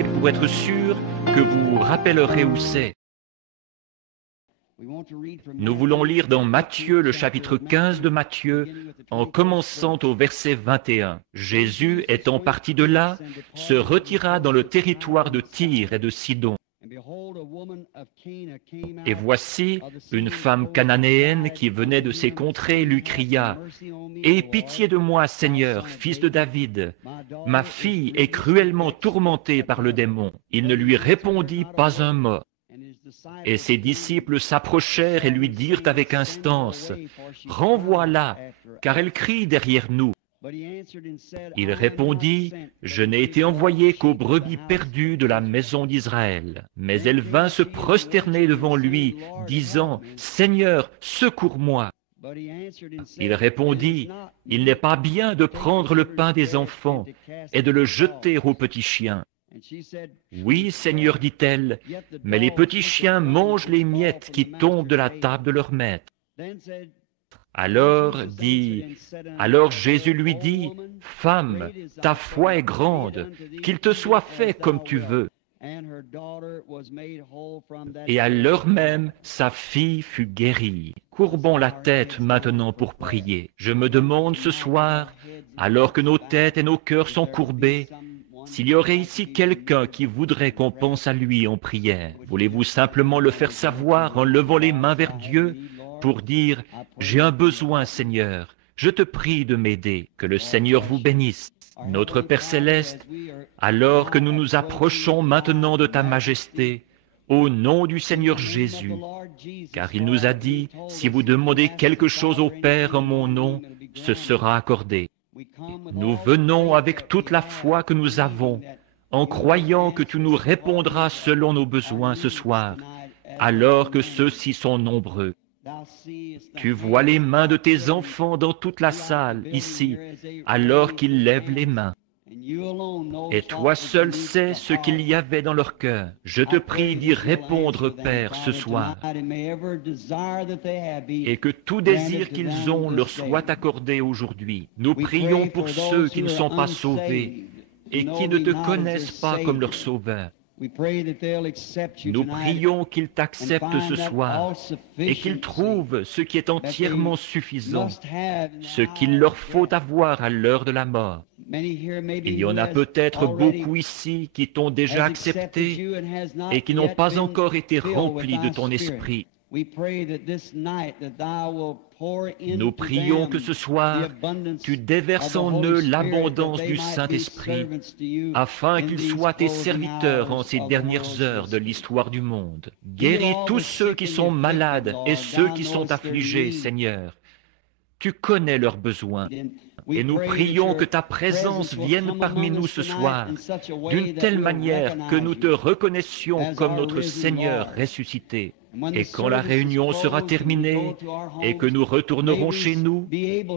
et pour être sûr que vous vous rappellerez où c'est. Nous voulons lire dans Matthieu, le chapitre 15 de Matthieu, en commençant au verset 21. Jésus, étant parti de là, se retira dans le territoire de Tyr et de Sidon. Et voici, une femme cananéenne qui venait de ces contrées lui cria, « Aie pitié de moi, Seigneur, fils de David. Ma fille est cruellement tourmentée par le démon. » Il ne lui répondit pas un mot. Et ses disciples s'approchèrent et lui dirent avec instance, « Renvoie-la, car elle crie derrière nous. » Il répondit, « Je n'ai été envoyé qu'aux brebis perdues de la maison d'Israël. » Mais elle vint se prosterner devant lui, disant, « Seigneur, secours-moi. » Il répondit, « Il n'est pas bien de prendre le pain des enfants et de le jeter aux petits chiens. » « Oui, Seigneur, dit-elle, mais les petits chiens mangent les miettes qui tombent de la table de leur maître. » Alors Jésus lui dit, « Femme, ta foi est grande, qu'il te soit fait comme tu veux. » Et à l'heure même, sa fille fut guérie. Courbons la tête maintenant pour prier. Je me demande ce soir, alors que nos têtes et nos cœurs sont courbés, s'il y aurait ici quelqu'un qui voudrait qu'on pense à lui en prière. Voulez-vous simplement le faire savoir en levant les mains vers Dieu pour dire « J'ai un besoin, Seigneur, je te prie de m'aider, que le Seigneur vous bénisse. » Notre Père Céleste, alors que nous nous approchons maintenant de ta majesté, au nom du Seigneur Jésus, car il nous a dit « Si vous demandez quelque chose au Père en mon nom, ce sera accordé. » Nous venons avec toute la foi que nous avons, en croyant que tu nous répondras selon nos besoins ce soir, alors que ceux-ci sont nombreux. Tu vois les mains de tes enfants dans toute la salle, ici, alors qu'ils lèvent les mains. Et toi seul sais ce qu'il y avait dans leur cœur. Je te prie d'y répondre, Père, ce soir, et que tout désir qu'ils ont leur soit accordé aujourd'hui. Nous prions pour ceux qui ne sont pas sauvés et qui ne te connaissent pas comme leur Sauveur. Nous prions qu'ils t'acceptent ce soir et qu'ils trouvent ce qui est entièrement suffisant, ce qu'il leur faut avoir à l'heure de la mort. Il y en a peut-être beaucoup ici qui t'ont déjà accepté et qui n'ont pas encore été remplis de ton esprit. Nous prions que ce soir, tu déverses en eux l'abondance du Saint-Esprit, afin qu'ils soient tes serviteurs en ces dernières heures de l'histoire du monde. Guéris tous ceux qui sont malades et ceux qui sont affligés, Seigneur. Tu connais leurs besoins. Et nous prions que ta présence vienne parmi nous ce soir, d'une telle manière que nous te reconnaissions comme notre Seigneur ressuscité. Et quand la réunion sera terminée et que nous retournerons chez nous,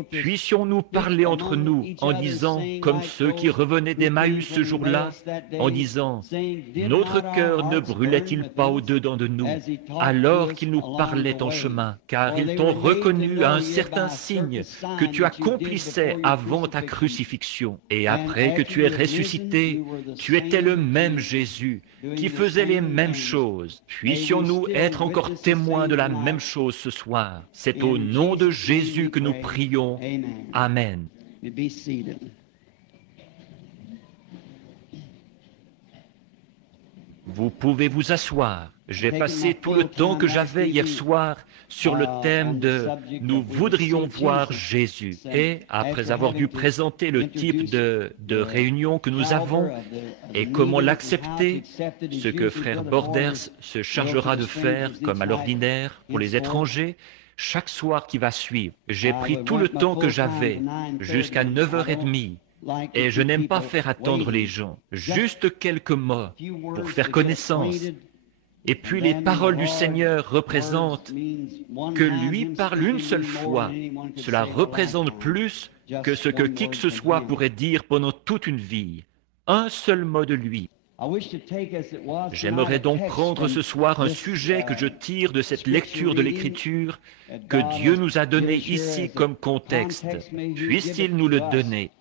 puissions-nous parler entre nous en disant, comme ceux qui revenaient d'Emmaüs ce jour-là, en disant, « Notre cœur ne brûlait-il pas au-dedans de nous alors qu'il nous parlait en chemin, car ils t'ont reconnu à un certain signe que tu accomplissais avant ta crucifixion. Et après que tu es ressuscité, tu étais le même Jésus qui faisait les mêmes choses. Puissions-nous être encore témoins de la même chose ce soir. C'est au nom de Jésus que nous prions. Amen. Vous pouvez vous asseoir. J'ai passé tout le temps que j'avais hier soir sur le thème de « Nous voudrions voir Jésus ». Et après avoir dû présenter le type de réunion que nous avons et comment l'accepter, ce que frère Borders se chargera de faire comme à l'ordinaire pour les étrangers, chaque soir qui va suivre, j'ai pris tout le temps que j'avais jusqu'à 9h30. Et je n'aime pas faire attendre les gens, juste quelques mots pour faire connaissance. Et puis les paroles du Seigneur représentent que lui parle une seule fois. Cela représente plus que ce que qui que ce soit pourrait dire pendant toute une vie. Un seul mot de lui. J'aimerais donc prendre ce soir un sujet que je tire de cette lecture de l'Écriture que Dieu nous a donné ici comme contexte. Puisse-t-il nous le donner?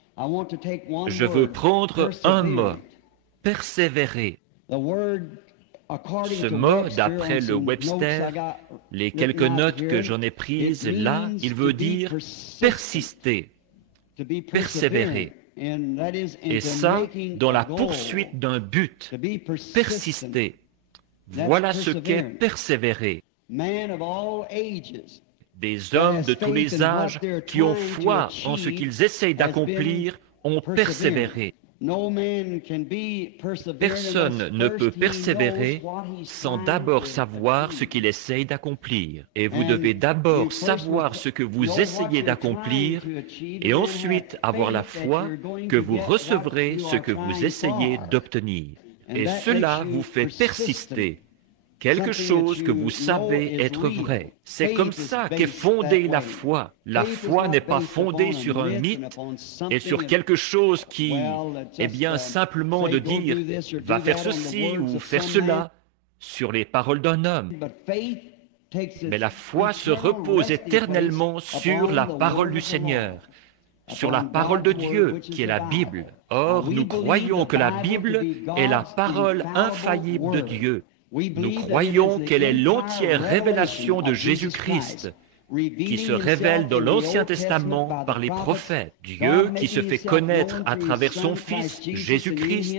Je veux prendre un mot persévérer. Ce mot, d'après le Webster, les quelques notes que j'en ai prises là, il veut dire persister, persévérer. Et ça, dans la poursuite d'un but, persister. Voilà ce qu'est persévérer. Des hommes de tous les âges qui ont foi en ce qu'ils essayent d'accomplir ont persévéré. Personne ne peut persévérer sans d'abord savoir ce qu'il essaye d'accomplir. Et vous devez d'abord savoir ce que vous essayez d'accomplir et ensuite avoir la foi que vous recevrez ce que vous essayez d'obtenir. Et cela vous fait persister. Quelque chose que vous savez être vrai. C'est comme ça qu'est fondée la foi. La foi n'est pas fondée sur un mythe et sur quelque chose qui, eh bien, simplement de dire « va faire ceci ou faire cela » sur les paroles d'un homme. Mais la foi se repose éternellement sur la parole du Seigneur, sur la parole de Dieu, qui est la Bible. Or, nous croyons que la Bible est la parole infaillible de Dieu. Nous croyons qu'elle est l'entière révélation de Jésus-Christ, qui se révèle dans l'Ancien Testament par les prophètes. Dieu qui se fait connaître à travers son Fils, Jésus-Christ,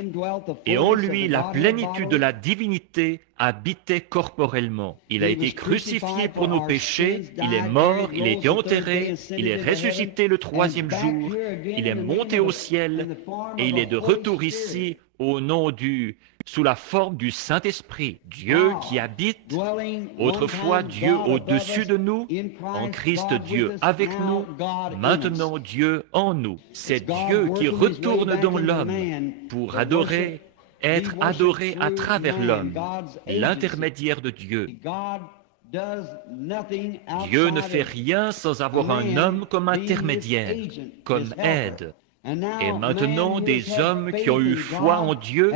et en lui la plénitude de la divinité habitait corporellement. Il a été crucifié pour nos péchés, il est mort, il a été enterré, il est ressuscité le troisième jour, il est monté au ciel, et il est de retour ici sous la forme du Saint-Esprit, Dieu qui habite, autrefois Dieu au-dessus de nous, en Christ Dieu avec nous, maintenant Dieu en nous. C'est Dieu qui retourne dans l'homme pour adorer, être adoré à travers l'homme, l'intermédiaire de Dieu. Dieu ne fait rien sans avoir un homme comme intermédiaire, comme aide. Et maintenant, des hommes qui ont eu foi en Dieu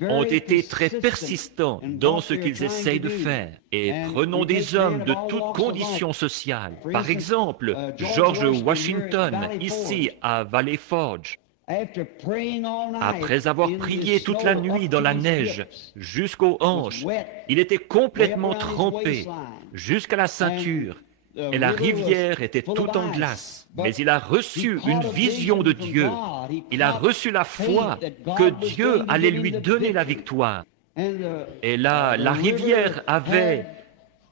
ont été très persistants dans ce qu'ils essayent de faire. Et prenons des hommes de toutes conditions sociales. Par exemple, George Washington, ici à Valley Forge. Après avoir prié toute la nuit dans la neige jusqu'aux hanches, il était complètement trempé jusqu'à la ceinture. Et la rivière était toute en glace. Mais il a reçu une vision de Dieu. Il a reçu la foi que Dieu allait lui donner la victoire. Et là, la rivière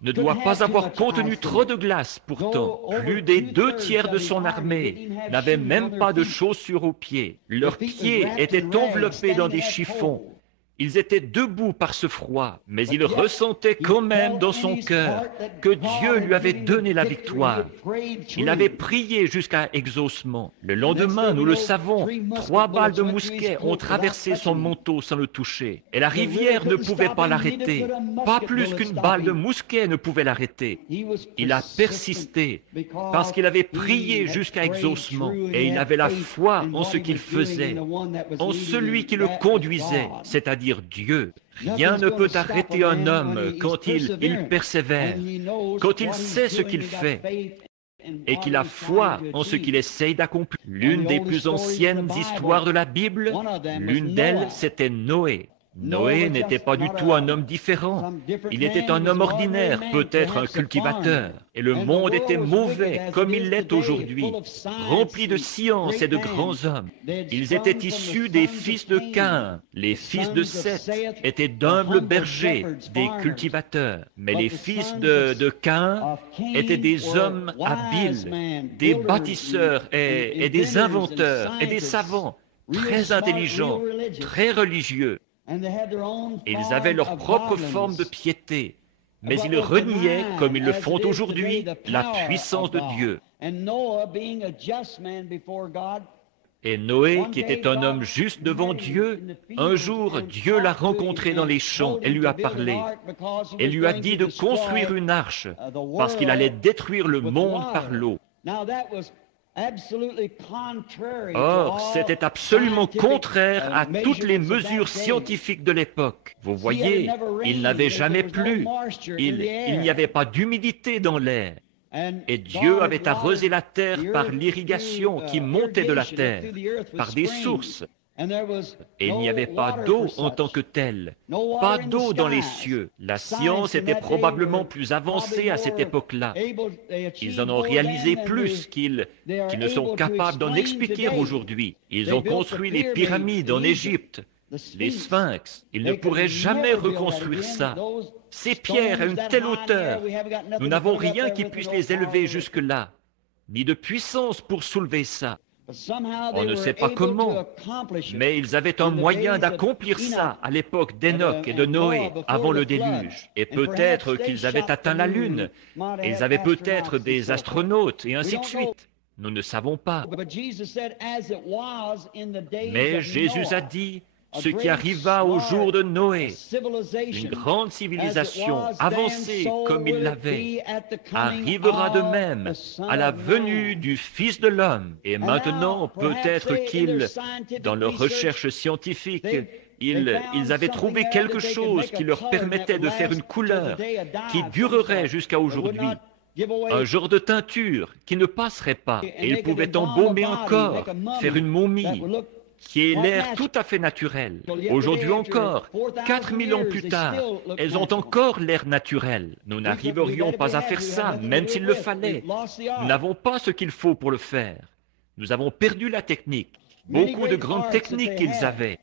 ne doit pas avoir contenu trop de glace pourtant. Plus des 2/3 de son armée n'avaient même pas de chaussures aux pieds. Leurs pieds étaient enveloppés dans des chiffons. Ils étaient debout par ce froid, mais il ressentait quand même dans son cœur que Dieu lui avait donné la victoire. Il avait prié jusqu'à exaucement. Le lendemain, nous le savons, 3 balles de mousquet ont traversé son manteau sans le toucher. Et la rivière ne pouvait pas l'arrêter. Pas plus qu'une balle de mousquet ne pouvait l'arrêter. Il a persisté parce qu'il avait prié jusqu'à exaucement. Et il avait la foi en ce qu'il faisait, en celui qui le conduisait, c'est-à-dire Dieu. Rien ne peut arrêter un homme quand il persévère, quand il sait ce qu'il fait et qu'il a foi en ce qu'il essaye d'accomplir. L'une des plus anciennes histoires de la Bible, l'une d'elles, c'était Noé. Noé n'était pas du tout un homme différent. Il était un homme ordinaire, peut-être un cultivateur. Et le monde était mauvais, comme il l'est aujourd'hui, rempli de science et de grands hommes. Ils étaient issus des fils de Caïn. Les fils de Seth étaient d'humbles bergers, des cultivateurs. Mais les fils de Caïn étaient des hommes habiles, des bâtisseurs et des inventeurs et des savants, très intelligents, très religieux. Ils avaient leur propre forme de piété, mais ils reniaient, comme ils le font aujourd'hui, la puissance de Dieu. Et Noé, qui était un homme juste devant Dieu, un jour, Dieu l'a rencontré dans les champs et lui a parlé, et lui a dit de construire une arche, parce qu'il allait détruire le monde par l'eau. Or, c'était absolument contraire à toutes les mesures scientifiques de l'époque. Vous voyez, il n'avait jamais plu. Il n'y avait pas d'humidité dans l'air. Et Dieu avait arrosé la terre par l'irrigation qui montait de la terre, par des sources. Et il n'y avait pas d'eau en tant que telle, pas d'eau dans les cieux. La science était probablement plus avancée à cette époque-là. Ils en ont réalisé plus qu'ils ne sont capables d'en expliquer aujourd'hui. Ils ont construit les pyramides en Égypte, les sphinx. Ils ne pourraient jamais reconstruire ça. Ces pierres à une telle hauteur, nous n'avons rien qui puisse les élever jusque-là, ni de puissance pour soulever ça. On ne sait pas comment, mais ils avaient un moyen d'accomplir ça à l'époque d'Enoch et de Noé, avant le déluge. Et peut-être qu'ils avaient atteint la Lune, et ils avaient peut-être des astronautes, et ainsi de suite. Nous ne savons pas. Mais Jésus a dit ce qui arriva au jour de Noé, une grande civilisation avancée comme il l'avait, arrivera de même à la venue du Fils de l'homme. Et maintenant, peut-être qu'ils, dans leur recherche scientifique, ils avaient trouvé quelque chose qui leur permettait de faire une couleur qui durerait jusqu'à aujourd'hui. Un genre de teinture qui ne passerait pas. Et ils pouvaient embaumer un corps, faire une momie, qui est l'air tout à fait naturel. Aujourd'hui encore, 4000 ans plus tard, elles ont encore l'air naturel. Nous n'arriverions pas à faire ça, même s'il le fallait. Nous n'avons pas ce qu'il faut pour le faire. Nous avons perdu la technique. Beaucoup de grandes techniques qu'ils avaient.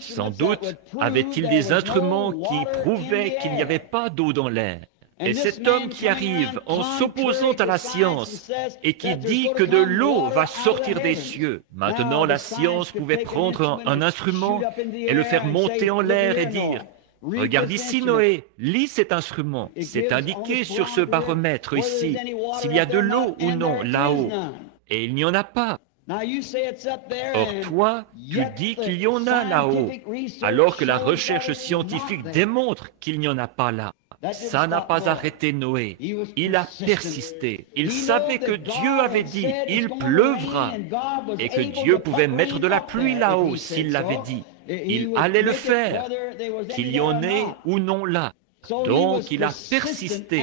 Sans doute avaient-ils des instruments qui prouvaient qu'il n'y avait pas d'eau dans l'air. Et cet homme qui arrive en s'opposant à la science et qui dit que de l'eau va sortir des cieux. Maintenant, la science pouvait prendre un instrument et le faire monter en l'air et dire « Regarde ici, Noé, lis cet instrument. C'est indiqué sur ce baromètre ici, s'il y a de l'eau ou non là-haut. Et il n'y en a pas. Or toi, tu dis qu'il y en a là-haut, alors que la recherche scientifique démontre qu'il n'y en a pas là. » Ça n'a pas arrêté Noé. Il a persisté. Il savait que Dieu avait dit « il pleuvra » et que Dieu pouvait mettre de la pluie là-haut s'il l'avait dit. Il allait le faire, qu'il y en ait ou non là. Donc il a persisté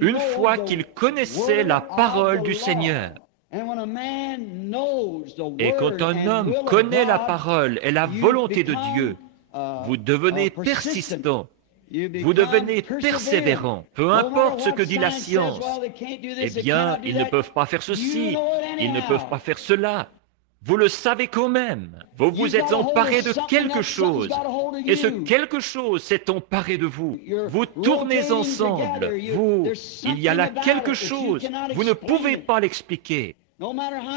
une fois qu'il connaissait la parole du Seigneur. Et quand un homme connaît la parole et la volonté de Dieu, vous devenez persistant. Vous devenez persévérant, peu importe ce que dit la science. Eh bien, ils ne peuvent pas faire ceci, ils ne peuvent pas faire cela. Vous le savez quand même. Vous vous êtes emparé de quelque chose, et ce quelque chose s'est emparé de vous. Vous tournez ensemble, il y a là quelque chose, vous ne pouvez pas l'expliquer.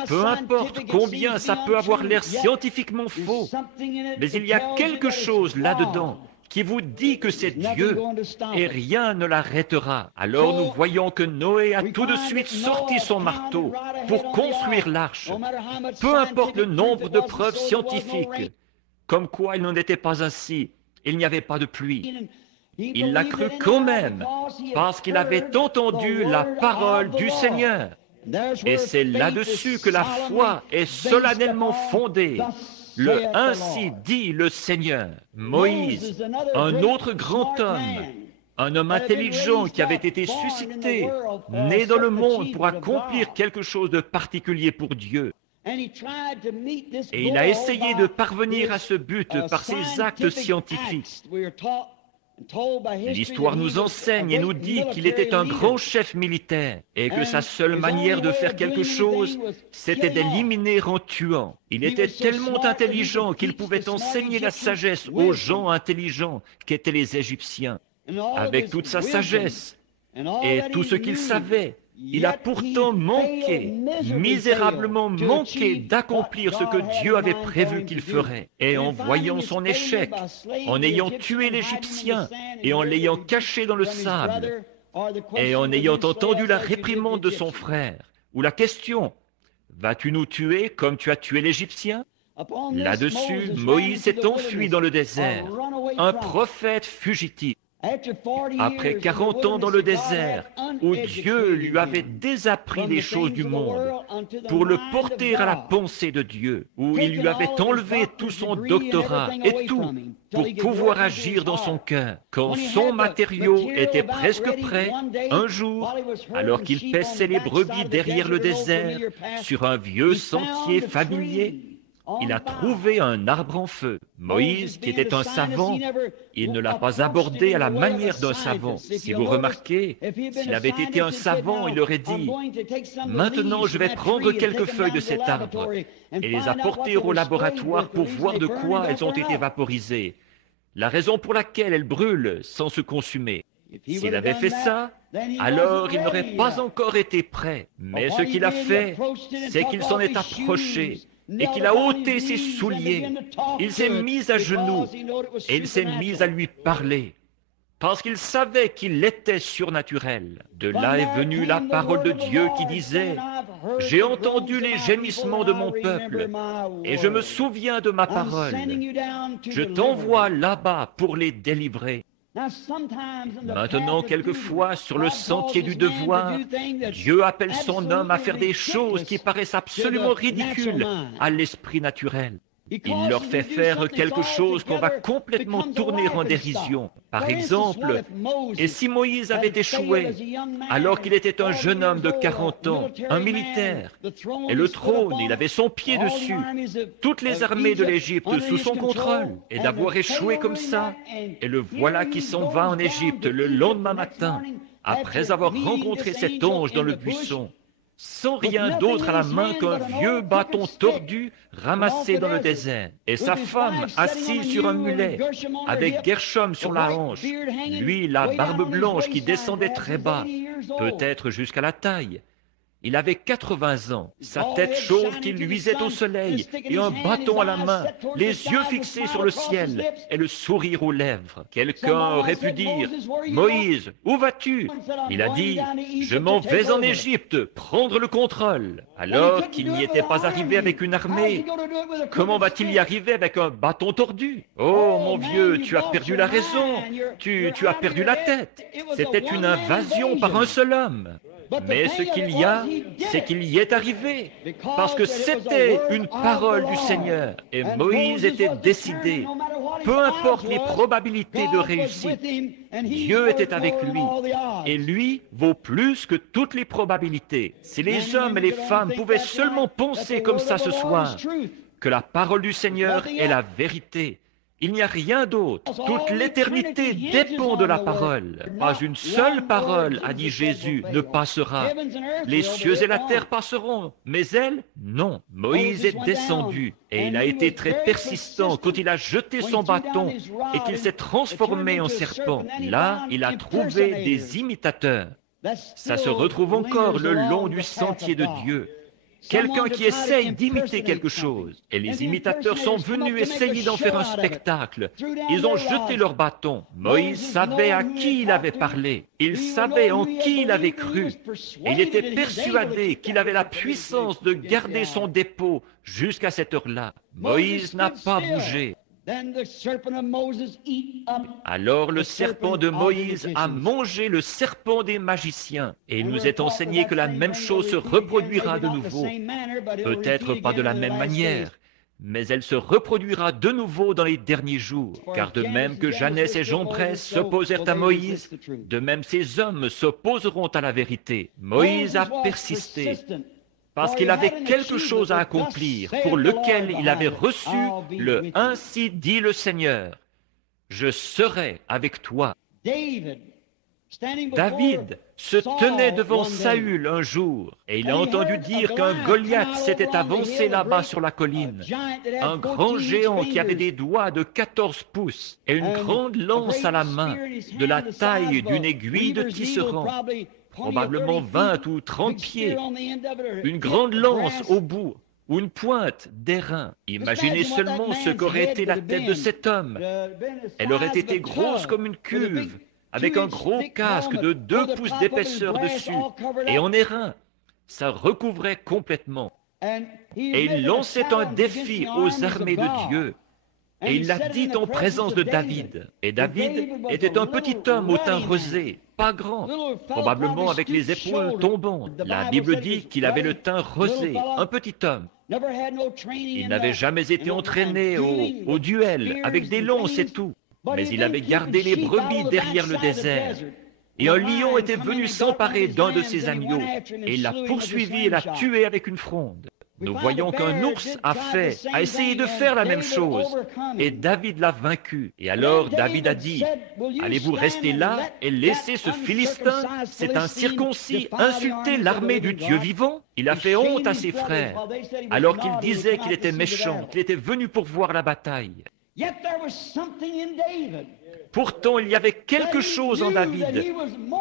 Peu importe combien ça peut avoir l'air scientifiquement faux, mais il y a quelque chose là-dedans qui vous dit que c'est Dieu, et rien ne l'arrêtera. Alors nous voyons que Noé a tout de suite sorti son marteau pour construire l'arche. Peu importe le nombre de preuves scientifiques, comme quoi il n'en était pas ainsi, il n'y avait pas de pluie. Il l'a cru quand même, parce qu'il avait entendu la parole du Seigneur. Et c'est là-dessus que la foi est solennellement fondée. Le « ainsi dit le Seigneur ». Moïse, un autre grand homme, un homme intelligent qui avait été suscité, né dans le monde pour accomplir quelque chose de particulier pour Dieu. Et il a essayé de parvenir à ce but par ses actes scientifiques. L'histoire nous enseigne et nous dit qu'il était un grand chef militaire et que sa seule manière de faire quelque chose, c'était d'éliminer en tuant. Il était tellement intelligent qu'il pouvait enseigner la sagesse aux gens intelligents qu'étaient les Égyptiens. Avec toute sa sagesse et tout ce qu'il savait, il a pourtant manqué, misérablement manqué d'accomplir ce que Dieu avait prévu qu'il ferait. Et en voyant son échec, en ayant tué l'Égyptien et en l'ayant caché dans le sable, et en ayant entendu la réprimande de son frère, ou la question « Vas-tu nous tuer comme tu as tué l'Égyptien ?» Là-dessus, Moïse s'est enfui dans le désert, un prophète fugitif. Après 40 ans dans le désert, où Dieu lui avait désappris les choses du monde pour le porter à la pensée de Dieu, où il lui avait enlevé tout son doctorat et tout pour pouvoir agir dans son cœur. Quand son matériau était presque prêt, un jour, alors qu'il paissait les brebis derrière le désert, sur un vieux sentier familier, Il a trouvé un arbre en feu. Moïse, qui était un savant, il ne l'a pas abordé à la manière d'un savant. Si vous remarquez, s'il avait été un savant, il aurait dit, « Maintenant, je vais prendre quelques feuilles de cet arbre et les apporter au laboratoire pour voir de quoi elles ont été vaporisées, la raison pour laquelle elles brûlent sans se consumer. » S'il avait fait ça, alors il n'aurait pas encore été prêt. Mais ce qu'il a fait, c'est qu'il s'en est approché et qu'il a ôté ses souliers. Il s'est mis à genoux et il s'est mis à lui parler parce qu'il savait qu'il était surnaturel. De là est venue la parole de Dieu qui disait, « J'ai entendu les gémissements de mon peuple et je me souviens de ma parole. Je t'envoie là-bas pour les délivrer. » Maintenant, quelquefois, sur le sentier du devoir, Dieu appelle son homme à faire des choses qui paraissent absolument ridicules à l'esprit naturel. Il leur fait faire quelque chose qu'on va complètement tourner en dérision. Par exemple, et si Moïse avait échoué, alors qu'il était un jeune homme de 40 ans, un militaire, et le trône, il avait son pied dessus, toutes les armées de l'Égypte sous son contrôle, et d'avoir échoué comme ça, et le voilà qui s'en va en Égypte le lendemain matin, après avoir rencontré cet ange dans le buisson, sans rien d'autre à la main qu'un vieux bâton tordu ramassé dans le désert, et sa femme assise sur un mulet, avec Gershom sur la hanche, lui la barbe blanche qui descendait très bas, peut-être jusqu'à la taille. Il avait 80 ans, sa tête chauve qui luisait au soleil, et un bâton à la main, les yeux fixés sur le ciel, et le sourire aux lèvres. Quelqu'un aurait pu dire, « Moïse, où vas-tu » Il a dit, « Je m'en vais en Égypte, prendre le contrôle. » Alors qu'il n'y était pas arrivé avec une armée, comment va-t-il y arriver avec un bâton tordu? Oh, mon vieux, tu as perdu la raison, tu as perdu la tête. C'était une invasion par un seul homme. Mais ce qu'il y a, c'est qu'il y est arrivé, parce que c'était une parole du Seigneur, et Moïse était décidé. Peu importe les probabilités de réussite, Dieu était avec lui, et lui vaut plus que toutes les probabilités. Si les hommes et les femmes pouvaient seulement penser comme ça ce soir, que la parole du Seigneur est la vérité, il n'y a rien d'autre. Toute l'éternité dépend de la parole. Pas une seule parole, a dit Jésus, ne passera. Les cieux et la terre passeront, mais elle, non. Moïse est descendu et il a été très persistant quand il a jeté son bâton et qu'il s'est transformé en serpent. Là, il a trouvé des imitateurs. Ça se retrouve encore le long du sentier de Dieu. Quelqu'un qui essaye d'imiter quelque chose. Et les imitateurs sont venus essayer d'en faire un spectacle. Ils ont jeté leur bâton. Moïse savait à qui il avait parlé. Il savait en qui il avait cru. Et il était persuadé qu'il avait la puissance de garder son dépôt jusqu'à cette heure-là. Moïse n'a pas bougé. Alors le serpent de Moïse a mangé le serpent des magiciens. Et il nous est enseigné que la même chose se reproduira de nouveau. Peut-être pas de la même manière, mais elle se reproduira de nouveau dans les derniers jours. Car de même que Jannes et Jambres s'opposèrent à Moïse, de même ces hommes s'opposeront à la vérité. Moïse a persisté. Parce qu'il avait quelque chose à accomplir pour lequel il avait reçu le « Ainsi dit le Seigneur ». Je serai avec toi. David se tenait devant Saül un jour et il a entendu dire qu'un Goliath s'était avancé là-bas sur la colline. Un grand géant qui avait des doigts de 14 pouces et une grande lance à la main, de la taille d'une aiguille de tisserand. Probablement 20 ou 30 pieds, une grande lance au bout, ou une pointe d'airain. Imaginez seulement ce qu'aurait été la tête de cet homme. Elle aurait été grosse comme une cuve, avec un gros casque de 2 pouces d'épaisseur dessus, et en airain. Ça recouvrait complètement. Et il lançait un défi aux armées de Dieu. Et il l'a dit en présence de David. Et David était un petit homme au teint rosé, pas grand, probablement avec les épaules tombantes. La Bible dit qu'il avait le teint rosé, un petit homme. Il n'avait jamais été entraîné au duel, avec des lances et tout. Mais il avait gardé les brebis derrière le désert. Et un lion était venu s'emparer d'un de ses agneaux. Et il l'a poursuivi et l'a tué avec une fronde. Nous voyons qu'un ours a essayé de faire la même chose, et David l'a vaincu. Et alors David a dit, allez-vous rester là et laisser ce Philistin, cet incirconcis, insulter l'armée du Dieu vivant? Il a fait honte à ses frères, alors qu'il disait qu'il était méchant, qu'il était venu pour voir la bataille. Pourtant, il y avait quelque chose en David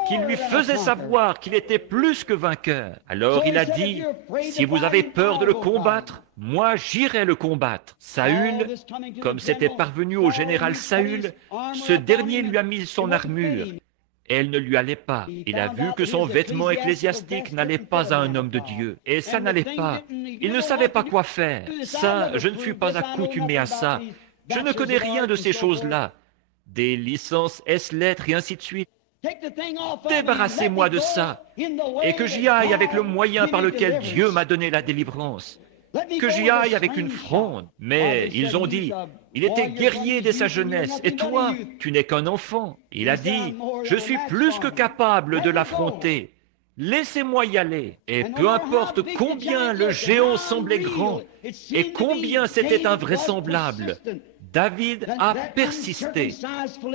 qui lui faisait savoir qu'il était plus que vainqueur. Alors il a dit, si vous avez peur de le combattre, moi j'irai le combattre. Saül, comme c'était parvenu au général Saül, ce dernier lui a mis son armure. Elle ne lui allait pas. Il a vu que son vêtement ecclésiastique n'allait pas à un homme de Dieu. Et ça n'allait pas. Il ne savait pas quoi faire. Ça, je ne suis pas accoutumé à ça. Je ne connais rien de ces choses-là. Des licences S-lettres et ainsi de suite. Débarrassez-moi de ça et que j'y aille avec le moyen par lequel Dieu m'a donné la délivrance. Que j'y aille avec une fronde. Mais ils ont dit, il était guerrier dès sa jeunesse et toi, tu n'es qu'un enfant. Il a dit, je suis plus que capable de l'affronter. Laissez-moi y aller. Et peu importe combien le géant semblait grand et combien c'était invraisemblable, David a persisté.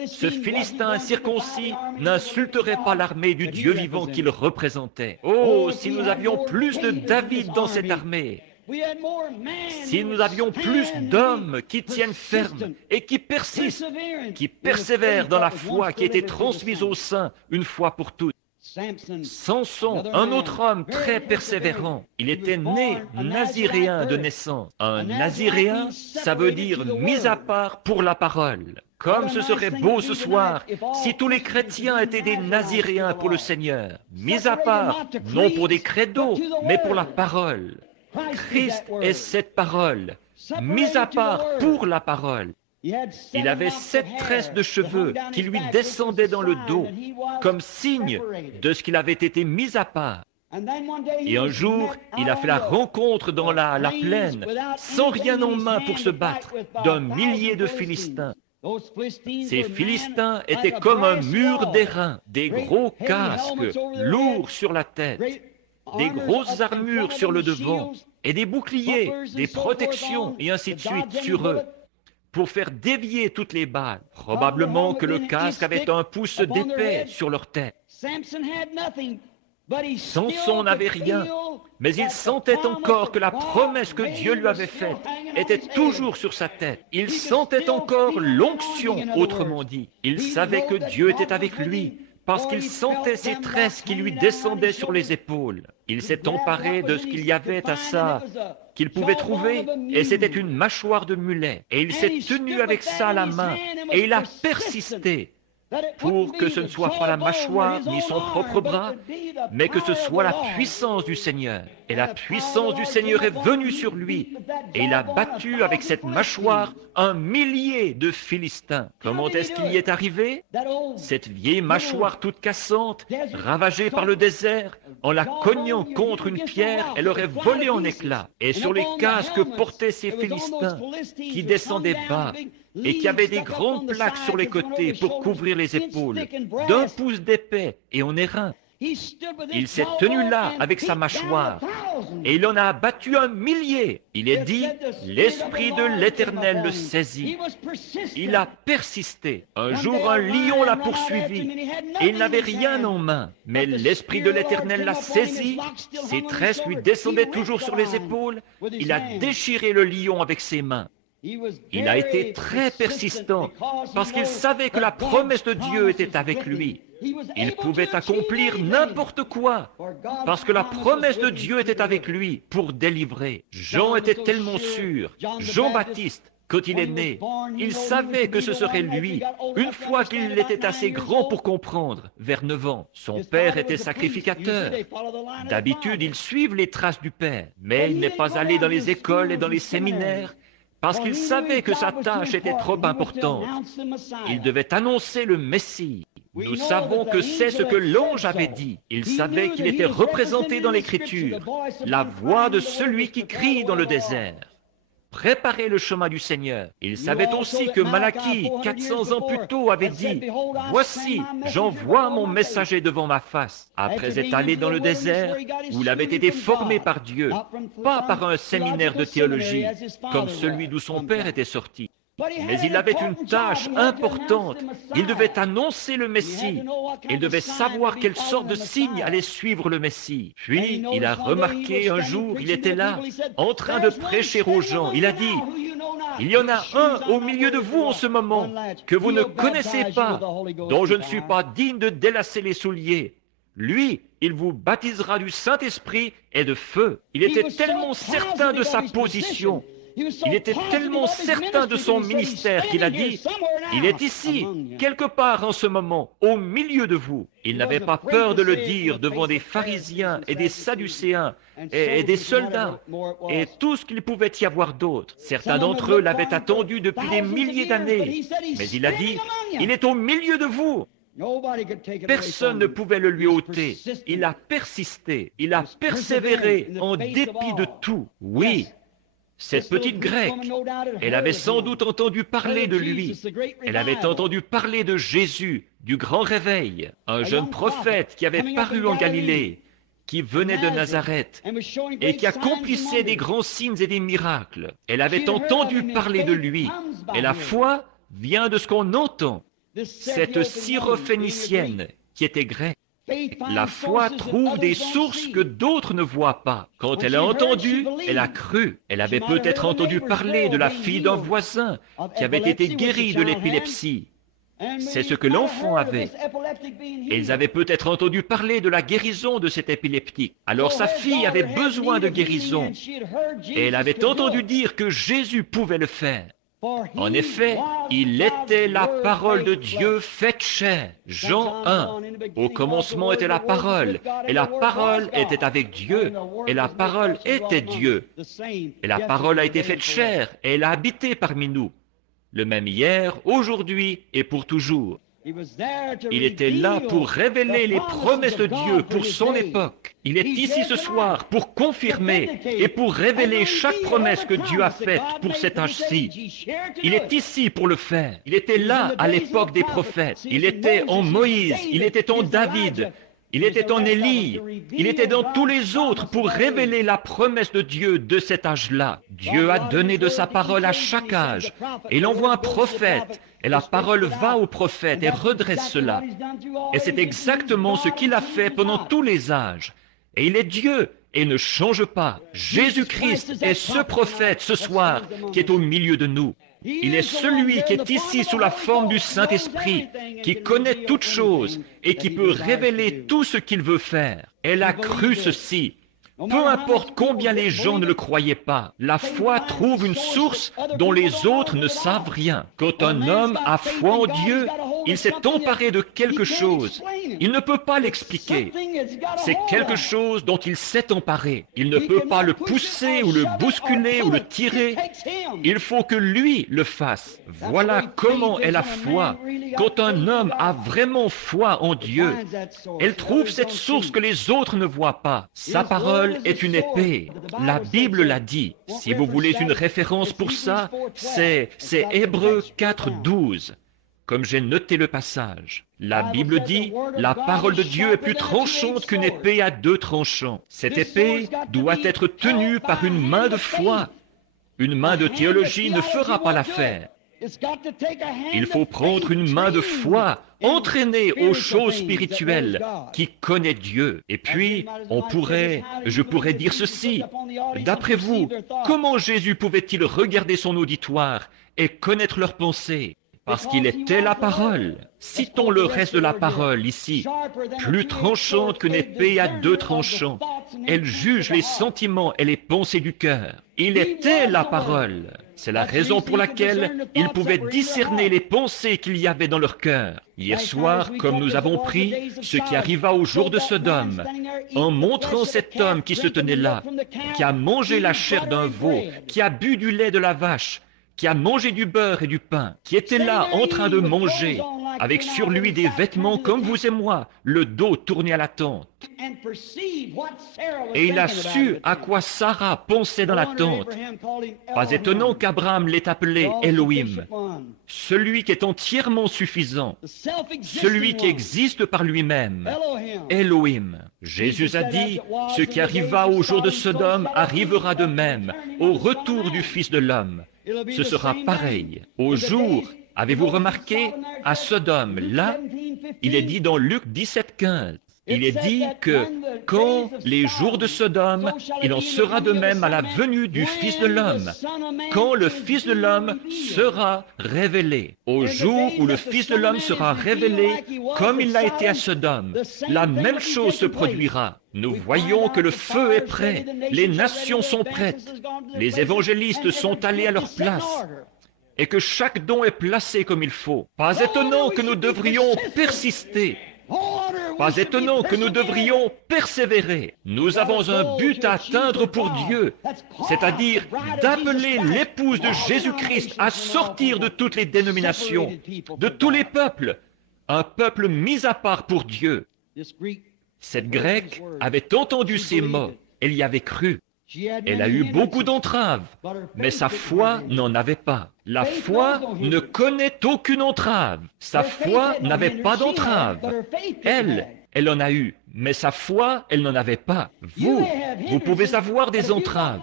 Ce Philistin incirconcis n'insulterait pas l'armée du Dieu vivant qu'il représentait. Oh, si nous avions plus de David dans cette armée, si nous avions plus d'hommes qui tiennent ferme et qui persistent, qui persévèrent dans la foi qui a été transmise au sein une fois pour toutes. Samson, un autre homme très persévérant, il était né naziréen de naissance. Un naziréen, ça veut dire mis à part pour la parole. Comme ce serait beau ce soir si tous les chrétiens étaient des naziréens pour le Seigneur, mis à part, non pour des credos, mais pour la parole. Christ est cette parole, mis à part pour la parole. Il avait 7 tresses de cheveux qui lui descendaient dans le dos, comme signe de ce qu'il avait été mis à part. Et un jour, il a fait la rencontre dans la plaine, sans rien en main pour se battre, d'un millier de Philistins. Ces Philistins étaient comme un mur d'airain, des gros casques lourds sur la tête, des grosses armures sur le devant, et des boucliers, des protections, et ainsi de suite sur eux, pour faire dévier toutes les balles. Probablement que le casque avait un pouce d'épais sur leur tête. Samson n'avait rien, mais il sentait encore que la promesse que Dieu lui avait faite était toujours sur sa tête. Il sentait encore l'onction, autrement dit. Il savait que Dieu était avec lui, parce qu'il sentait ses tresses qui lui descendaient sur les épaules. Il s'est emparé de ce qu'il y avait à ça, qu'il pouvait trouver, et c'était une mâchoire de mulet. Et il s'est tenu avec ça à la main, et il a persisté pour que ce ne soit pas la mâchoire ni son propre bras, mais que ce soit la puissance du Seigneur. Et la puissance du Seigneur est venue sur lui, et il a battu avec cette mâchoire 1 millier de Philistins. Comment est-ce qu'il y est arrivé? Cette vieille mâchoire toute cassante, ravagée par le désert, en la cognant contre une pierre, elle aurait volé en éclats. Et sur les casques que portaient ces Philistins, qui descendaient bas, et qui avaient des grandes plaques sur les côtés pour couvrir les épaules, d'1 pouce d'épais et en airain. Il s'est tenu là avec sa mâchoire, et il en a abattu 1 millier. Il est dit, l'Esprit de l'Éternel le saisit. Il a persisté. Un jour, un lion l'a poursuivi, et il n'avait rien en main. Mais l'Esprit de l'Éternel l'a saisi, ses tresses lui descendaient toujours sur les épaules. Il a déchiré le lion avec ses mains. Il a été très persistant parce qu'il savait que la promesse de Dieu était avec lui. Il pouvait accomplir n'importe quoi parce que la promesse de Dieu était avec lui pour délivrer. Jean était tellement sûr, Jean-Baptiste, quand il est né, il savait que ce serait lui, une fois qu'il était assez grand pour comprendre, vers 9 ans. Son père était sacrificateur. D'habitude, ils suivent les traces du père, mais il n'est pas allé dans les écoles et dans les séminaires, parce qu'il savait que sa tâche était trop importante. Il devait annoncer le Messie. Nous savons que c'est ce que l'ange avait dit. Il savait qu'il était représenté dans l'Écriture, la voix de celui qui crie dans le désert. préparer le chemin du Seigneur. Il savait aussi que Malachie, 400 ans plus tôt, avait dit, « Voici, j'envoie mon messager devant ma face. » Après être allé dans le désert, où il avait été formé par Dieu, pas par un séminaire de théologie, comme celui d'où son père était sorti. Mais il avait une tâche importante. Il devait annoncer le Messie. Il devait savoir quelle sorte de signe allait suivre le Messie. Puis, il a remarqué un jour, il était là, en train de prêcher aux gens. Il a dit, « Il y en a un au milieu de vous en ce moment que vous ne connaissez pas, dont je ne suis pas digne de délacer les souliers. Lui, il vous baptisera du Saint-Esprit et de feu. » Il était tellement certain de sa position. Il était tellement certain de son ministère qu'il a dit, « Il est ici, quelque part en ce moment, au milieu de vous. » Il n'avait pas peur de le dire devant des pharisiens et des sadducéens et des soldats et tout ce qu'il pouvait y avoir d'autre. Certains d'entre eux l'avaient attendu depuis des milliers d'années, mais il a dit, « Il est au milieu de vous. » Personne ne pouvait le lui ôter. Il a persisté, il a persévéré en dépit de tout. Oui. Cette petite Grecque, elle avait sans doute entendu parler de lui. Elle avait entendu parler de Jésus, du grand réveil, un jeune prophète qui avait paru en Galilée, qui venait de Nazareth et qui accomplissait des grands signes et des miracles. Elle avait entendu parler de lui. Et la foi vient de ce qu'on entend. Cette syrophénicienne qui était grecque. La foi trouve des sources que d'autres ne voient pas. Quand elle a entendu, elle a cru. Elle avait peut-être entendu parler de la fille d'un voisin qui avait été guérie de l'épilepsie. C'est ce que l'enfant avait. Et ils avaient peut-être entendu parler de la guérison de cet épileptique. Alors sa fille avait besoin de guérison. Et elle avait entendu dire que Jésus pouvait le faire. En effet, il était la parole de Dieu faite chair. Jean 1. Au commencement était la parole, et la parole était avec Dieu, et la parole était Dieu. Et la parole a été faite chair, et elle a habité parmi nous. Le même hier, aujourd'hui et pour toujours. Il était là pour révéler les promesses de Dieu pour son époque. Il est ici ce soir pour confirmer et pour révéler chaque promesse que Dieu a faite pour cet âge-ci. Il est ici pour le faire. Il était là à l'époque des prophètes. Il était en Moïse, il était en David, il était en Élie, il était dans tous les autres pour révéler la promesse de Dieu de cet âge-là. Dieu a donné de sa parole à chaque âge. Et il envoie un prophète. Et la parole va au prophète et redresse cela. Et c'est exactement ce qu'il a fait pendant tous les âges. Et il est Dieu et ne change pas. Jésus-Christ est ce prophète ce soir qui est au milieu de nous. Il est celui qui est ici sous la forme du Saint-Esprit, qui connaît toutes choses et qui peut révéler tout ce qu'il veut faire. Elle a cru ceci. Peu importe combien les gens ne le croyaient pas, la foi trouve une source dont les autres ne savent rien. Quand un homme a foi en Dieu, il s'est emparé de quelque chose. Il ne peut pas l'expliquer. C'est quelque chose dont il s'est emparé. Il ne peut pas le pousser ou le bousculer ou le tirer. Il faut que lui le fasse. Voilà comment est la foi. Quand un homme a vraiment foi en Dieu, elle trouve cette source que les autres ne voient pas. Sa parole est une épée. La Bible l'a dit. Si vous voulez une référence pour ça, c'est Hébreux 4:12. Comme j'ai noté le passage. La Bible dit, la parole de Dieu est plus tranchante qu'une épée à deux tranchants. Cette épée doit être tenue par une main de foi. Une main de théologie ne fera pas l'affaire. Il faut prendre une main de foi, entraînée aux choses spirituelles, qui connaît Dieu. Et puis, je pourrais dire ceci. D'après vous, comment Jésus pouvait-il regarder son auditoire et connaître leurs pensées? Parce qu'il était la parole. Citons le reste de la parole ici. Plus tranchante qu'une épée à deux tranchants. Elle juge les sentiments et les pensées du cœur. Il était la parole. C'est la raison pour laquelle il pouvait discerner les pensées qu'il y avait dans leur cœur. Hier soir, comme nous avons pris ce qui arriva au jour de Sodome, en montrant cet homme qui se tenait là, qui a mangé la chair d'un veau, qui a bu du lait de la vache, qui a mangé du beurre et du pain, qui était là en train de manger, avec sur lui des vêtements comme vous et moi, le dos tourné à la tente. Et il a su à quoi Sarah pensait dans la tente. Pas étonnant qu'Abraham l'ait appelé Elohim, celui qui est entièrement suffisant, celui qui existe par lui-même, Elohim. Jésus a dit, ce qui arriva au jour de Sodome arrivera de même au retour du Fils de l'homme. Ce sera pareil. Au jour, avez-vous remarqué, à Sodome, là, il est dit dans Luc 17,15, il est dit que quand les jours de Sodome, il en sera de même à la venue du Fils de l'homme, quand le Fils de l'homme sera révélé. Au jour où le Fils de l'homme sera révélé, comme il l'a été à Sodome, la même chose se produira. Nous voyons que le feu est prêt, les nations sont prêtes, les évangélistes sont allés à leur place, et que chaque don est placé comme il faut. Pas étonnant que nous devrions persister. Pas étonnant que nous devrions persévérer. Nous avons un but à atteindre pour Dieu, c'est-à-dire d'appeler l'épouse de Jésus-Christ à sortir de toutes les dénominations, de tous les peuples, un peuple mis à part pour Dieu. Cette Grecque avait entendu ces mots, elle y avait cru. Elle a eu beaucoup d'entraves, mais sa foi n'en avait pas. La foi ne connaît aucune entrave. Sa foi n'avait pas d'entrave. Elle en a eu, mais sa foi, elle n'en avait pas. Vous pouvez avoir des entraves,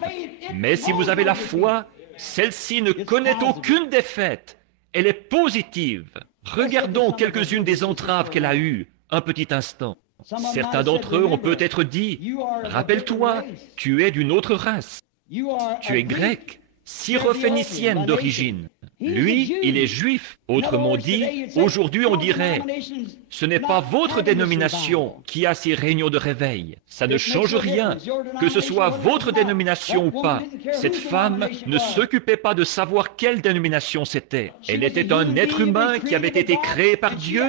mais si vous avez la foi, celle-ci ne connaît aucune défaite. Elle est positive. Regardons quelques-unes des entraves qu'elle a eues un petit instant. Certains d'entre eux ont peut-être dit, « Rappelle-toi, tu es d'une autre race. Tu es grec, syrophénicienne d'origine. Lui, il est juif. » Autrement dit, aujourd'hui on dirait, « Ce n'est pas votre dénomination qui a ces réunions de réveil. Ça ne change rien, que ce soit votre dénomination ou pas. Cette femme ne s'occupait pas de savoir quelle dénomination c'était. Elle était un être humain qui avait été créé par Dieu.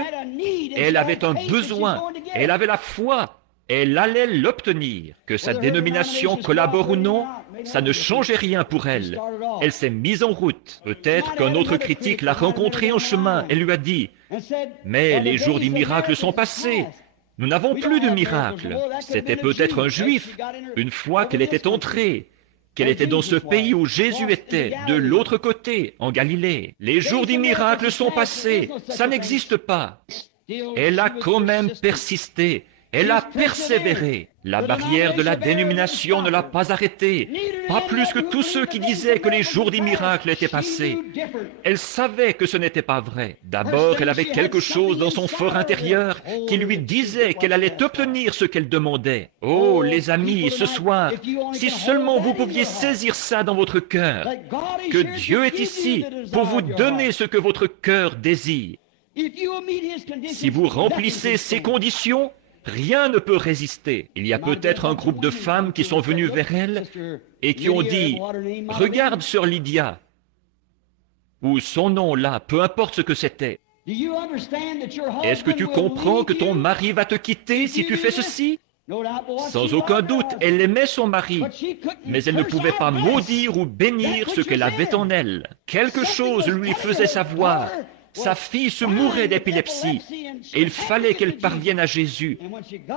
Elle avait un besoin. Elle avait la foi. Elle allait l'obtenir. Que sa dénomination collabore ou non, ça ne changeait rien pour elle. Elle s'est mise en route. Peut-être qu'un autre critique l'a rencontrée en chemin et lui a dit, « Mais les jours des miracles sont passés. Nous n'avons plus de miracles. » C'était peut-être un juif, une fois qu'elle était entrée, qu'elle était dans ce pays où Jésus était, de l'autre côté, en Galilée. Les jours des miracles sont passés. Ça n'existe pas. Elle a quand même persisté. Elle a persévéré. La barrière de la dénomination ne l'a pas arrêtée, pas plus que tous ceux qui disaient que les jours des miracles étaient passés. Elle savait que ce n'était pas vrai. D'abord, elle avait quelque chose dans son fort intérieur qui lui disait qu'elle allait obtenir ce qu'elle demandait. Oh, les amis, ce soir, si seulement vous pouviez saisir ça dans votre cœur, que Dieu est ici pour vous donner ce que votre cœur désire. Si vous remplissez ces conditions, rien ne peut résister. Il y a peut-être un groupe de femmes qui sont venues vers elle et qui ont dit, « Regarde sœur Lydia » ou son nom là, peu importe ce que c'était. Est-ce que tu comprends que ton mari va te quitter si tu fais ceci? Sans aucun doute, elle aimait son mari, mais elle ne pouvait pas maudire ou bénir ce qu'elle avait en elle. Quelque chose lui faisait savoir. Sa fille se mourait d'épilepsie et il fallait qu'elle parvienne à Jésus.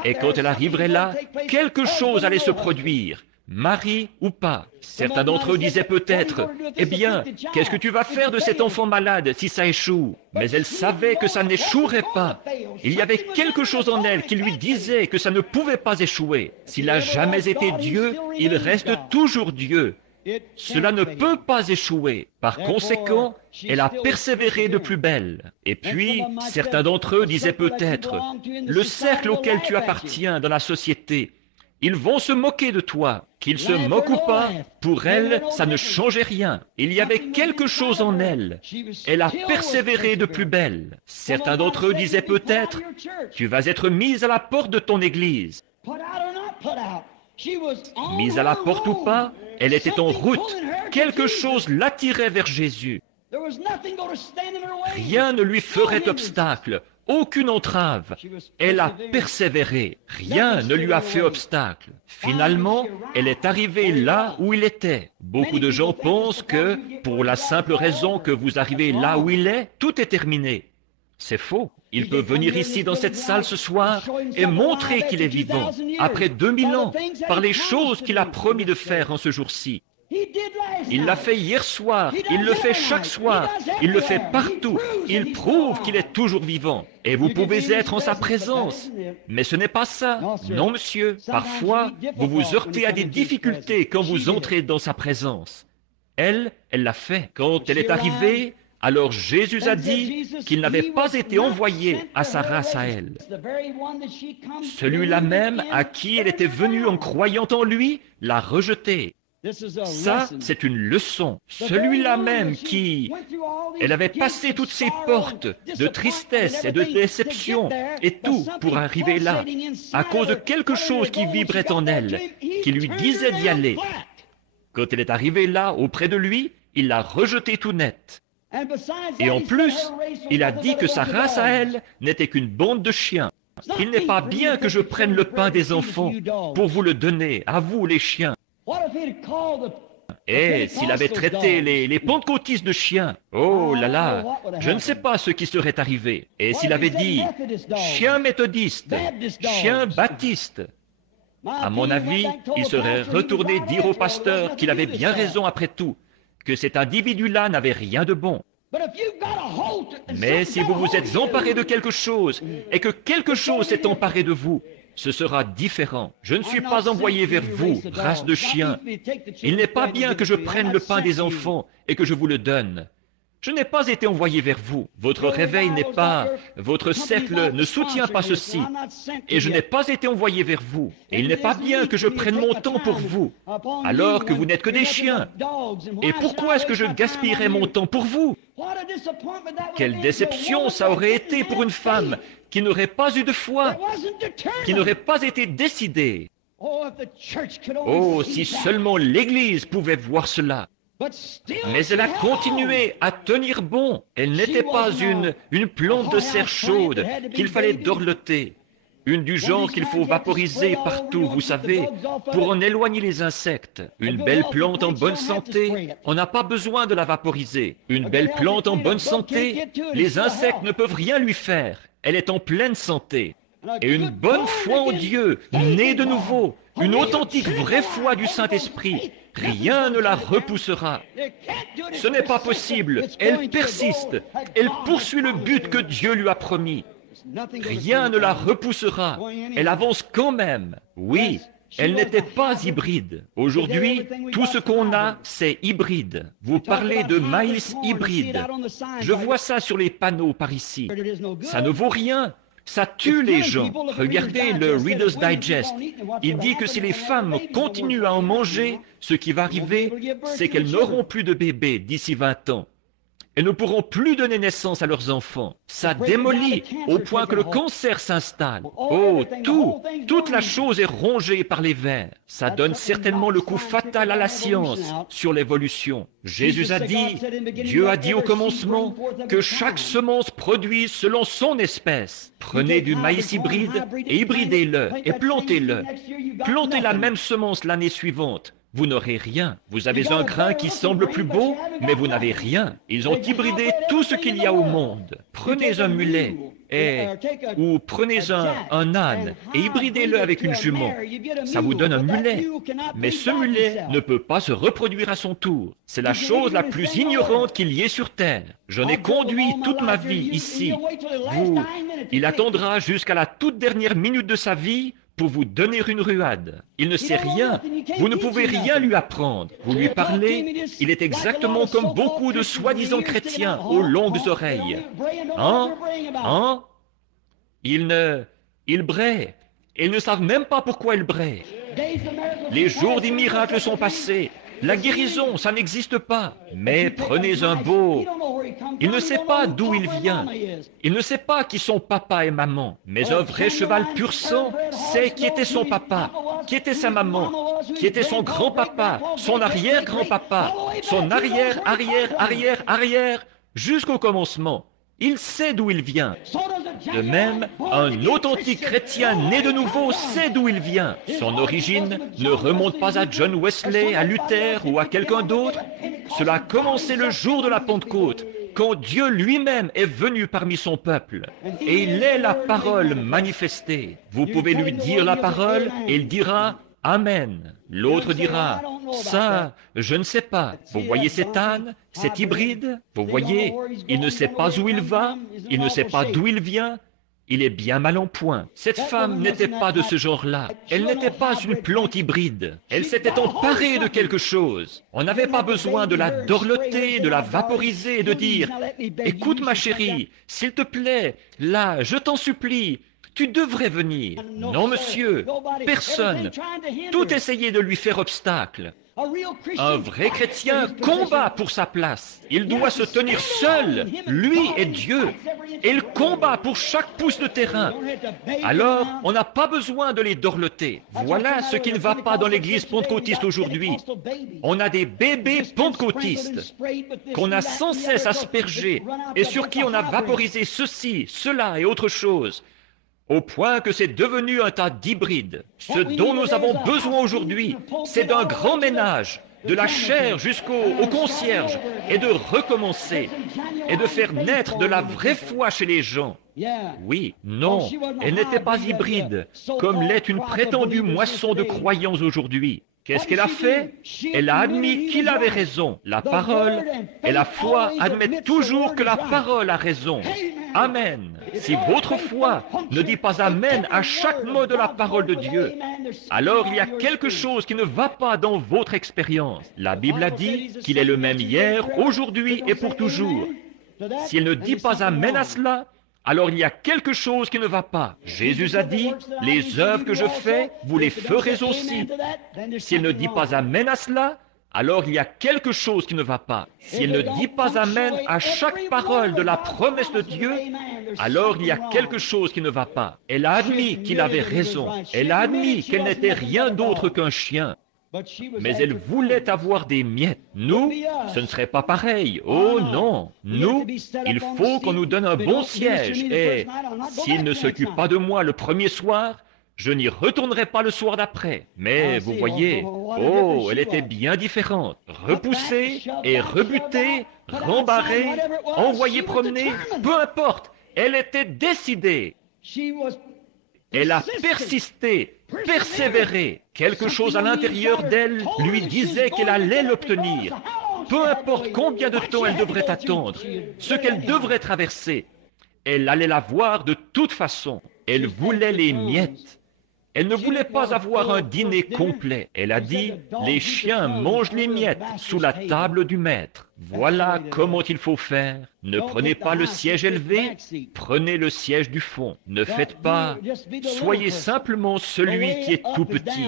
Et quand elle arriverait là, quelque chose allait se produire, mari ou pas. Certains d'entre eux disaient peut-être, « Eh bien, qu'est-ce que tu vas faire de cet enfant malade si ça échoue ?» Mais elle savait que ça n'échouerait pas. Il y avait quelque chose en elle qui lui disait que ça ne pouvait pas échouer. S'il n'a jamais été Dieu, il reste toujours Dieu. Cela ne peut pas échouer. Par conséquent, elle a persévéré de plus belle. Et puis, certains d'entre eux disaient peut-être, « Le cercle auquel tu appartiens dans la société, ils vont se moquer de toi. Qu'ils se moquent ou pas, pour elle, ça ne changeait rien. Il y avait quelque chose en elle. Elle a persévéré de plus belle. » Certains d'entre eux disaient peut-être, « Tu vas être mise à la porte de ton église. » Mise à la porte ou pas, elle était en route. Quelque chose l'attirait vers Jésus. Rien ne lui ferait obstacle, aucune entrave. Elle a persévéré. Rien ne lui a fait obstacle. Finalement, elle est arrivée là où il était. Beaucoup de gens pensent que, pour la simple raison que vous arrivez là où il est, tout est terminé. C'est faux. Il peut venir ici dans cette salle ce soir et montrer qu'il est vivant, après 2000 ans, par les choses qu'il a promis de faire en ce jour-ci. Il l'a fait hier soir, il le fait chaque soir, il le fait partout. Il prouve qu'il est toujours vivant. Et vous pouvez être en sa présence. Mais ce n'est pas ça. Non, monsieur. Parfois, vous vous heurtez à des difficultés quand vous entrez dans sa présence. Elle l'a fait. Quand elle est arrivée, alors Jésus a dit qu'il n'avait pas été envoyé à sa race à elle. Celui-là même à qui elle était venue en croyant en lui l'a rejeté. Ça, c'est une leçon. Celui-là même qui... Elle avait passé toutes ces portes de tristesse et de déception et tout pour arriver là, à cause de quelque chose qui vibrait en elle, qui lui disait d'y aller. Quand elle est arrivée là, auprès de lui, il l'a rejeté tout net. Et en plus, il a dit que sa race à elle n'était qu'une bande de chiens. Il n'est pas bien que je prenne le pain des enfants pour vous le donner, à vous les chiens. Et s'il avait traité les pentecôtistes de chiens, oh là là, je ne sais pas ce qui serait arrivé. Et s'il avait dit chien méthodiste, chien baptiste, à mon avis, il serait retourné dire au pasteur qu'il avait bien raison après tout, que cet individu-là n'avait rien de bon. Mais si vous vous êtes emparé de quelque chose et que quelque chose s'est emparé de vous, ce sera différent. Je ne suis pas envoyé vers vous, race de chiens. Il n'est pas bien que je prenne le pain des enfants et que je vous le donne. Je n'ai pas été envoyé vers vous. Votre réveil n'est pas... Votre cercle ne soutient pas ceci. Et je n'ai pas été envoyé vers vous. Et il n'est pas bien que je prenne mon temps pour vous, alors que vous n'êtes que des chiens. Et pourquoi est-ce que je gaspillerais mon temps pour vous? Quelle déception ça aurait été pour une femme qui n'aurait pas eu de foi, qui n'aurait pas été décidée. Oh, si seulement l'Église pouvait voir cela. Mais elle a continué à tenir bon. Elle n'était pas une plante de serre chaude qu'il fallait dorloter. Une du genre qu'il faut vaporiser partout, vous savez, pour en éloigner les insectes. Une belle plante en bonne santé, on n'a pas besoin de la vaporiser. Une belle plante en bonne santé, les insectes ne peuvent rien lui faire. Elle est en pleine santé. Et une bonne foi en Dieu, née de nouveau, une authentique vraie foi du Saint-Esprit, rien ne la repoussera. Ce n'est pas possible. Elle persiste. Elle poursuit le but que Dieu lui a promis. Rien ne la repoussera. Elle avance quand même. Oui, elle n'était pas hybride. Aujourd'hui, tout ce qu'on a, c'est hybride. Vous parlez de maïs hybride. Je vois ça sur les panneaux par ici. Ça ne vaut rien. Ça tue les gens. Regardez le Reader's Digest. Il dit que si les femmes continuent à en manger, ce qui va arriver, c'est qu'elles n'auront plus de bébés d'ici 20 ans. Elles ne pourront plus donner naissance à leurs enfants. Ça démolit au point que le cancer s'installe. Oh, toute la chose est rongée par les vers. Ça donne certainement le coup fatal à la science sur l'évolution. Jésus a dit, Dieu a dit au commencement que chaque semence produise selon son espèce. Prenez du maïs hybride et hybridez-le et plantez-le. Plantez la même semence l'année suivante. Vous n'aurez rien. Vous avez un grain qui semble plus beau, mais vous n'avez rien. Ils ont hybridé tout ce qu'il y a au monde. Prenez un mulet ou prenez un âne et hybridez-le avec une jument. Ça vous donne un mulet. Mais ce mulet ne peut pas se reproduire à son tour. C'est la chose la plus ignorante qu'il y ait sur terre. J'en ai conduit toute ma vie ici. Il attendra jusqu'à la toute dernière minute de sa vie pour vous donner une ruade. Il ne sait rien. Vous ne pouvez rien lui apprendre. Vous lui parlez, il est exactement comme beaucoup de soi-disant chrétiens aux longues oreilles. Ils braient. Ils ne savent même pas pourquoi ils braient. Les jours des miracles sont passés. La guérison, ça n'existe pas. Mais prenez un beau. Il ne sait pas d'où il vient. Il ne sait pas qui sont papa et maman. Mais un vrai cheval pur sang sait qui était son papa, qui était sa maman, qui était son grand-papa, son arrière-grand-papa, son arrière, jusqu'au commencement. Il sait d'où il vient. De même, un authentique chrétien né de nouveau sait d'où il vient. Son origine ne remonte pas à John Wesley, à Luther ou à quelqu'un d'autre. Cela a commencé le jour de la Pentecôte, quand Dieu lui-même est venu parmi son peuple, et il est la parole manifestée. Vous pouvez lui dire la parole, et il dira « Amen ». L'autre dira « Ça, je ne sais pas. Vous voyez cet âne, cet hybride? Vous voyez, il ne sait pas où il va, il ne sait pas d'où il vient. Il est bien mal en point. Cette femme n'était pas de ce genre-là. Elle n'était pas une plante hybride. Elle s'était emparée de quelque chose. On n'avait pas besoin de la dorloter, de la vaporiser et de dire « Écoute ma chérie, s'il te plaît, là, je t'en supplie, tu devrais venir. » Non, monsieur, personne. Tout essayait de lui faire obstacle. Un vrai chrétien combat pour sa place. Il doit se tenir seul, lui et Dieu. Et il combat pour chaque pouce de terrain. Alors, on n'a pas besoin de les dorloter. Voilà ce qui ne va pas dans l'église pentecôtiste aujourd'hui. On a des bébés pentecôtistes qu'on a sans cesse aspergés et sur qui on a vaporisé ceci, cela et autre chose, au point que c'est devenu un tas d'hybrides. Ce dont nous avons besoin aujourd'hui, c'est d'un grand ménage, de la chair jusqu'au concierge, et de recommencer, et de faire naître de la vraie foi chez les gens. Oui, non, elle n'était pas hybride, comme l'est une prétendue moisson de croyants aujourd'hui. Qu'est-ce qu'elle a fait? Elle a admis qu'il avait raison. La parole et la foi admettent toujours que la parole a raison. Amen. Si votre foi ne dit pas Amen à chaque mot de la parole de Dieu, alors il y a quelque chose qui ne va pas dans votre expérience. La Bible a dit qu'il est le même hier, aujourd'hui et pour toujours. Si elle ne dit pas Amen à cela, alors il y a quelque chose qui ne va pas. Jésus a dit, les œuvres que je fais, vous les ferez aussi. Si elle ne dit pas Amen à cela, alors il y a quelque chose qui ne va pas. Si elle ne dit pas Amen à chaque parole de la promesse de Dieu, alors il y a quelque chose qui ne va pas. Elle a admis qu'il avait raison. Elle a admis qu'elle n'était rien d'autre qu'un chien. Mais elle voulait avoir des miettes. Nous, ce ne serait pas pareil. Oh non, nous, il faut qu'on nous donne un bon siège. Et s'il ne s'occupe pas de moi le premier soir, je n'y retournerai pas le soir d'après. Mais vous voyez, oh, elle était bien différente. Repoussée et rebutée, rembarrée, envoyée promener, peu importe, elle était décidée. Elle a persisté, persévéré. Quelque chose à l'intérieur d'elle lui disait qu'elle allait l'obtenir. Peu importe combien de temps elle devrait attendre, ce qu'elle devrait traverser, elle allait l'avoir de toute façon. Elle voulait les miettes. Elle ne voulait pas avoir un dîner complet. Elle a dit, les chiens mangent les miettes sous la table du maître. Voilà comment il faut faire. Ne prenez pas le siège élevé, prenez le siège du fond. Ne faites pas, soyez simplement celui qui est tout petit.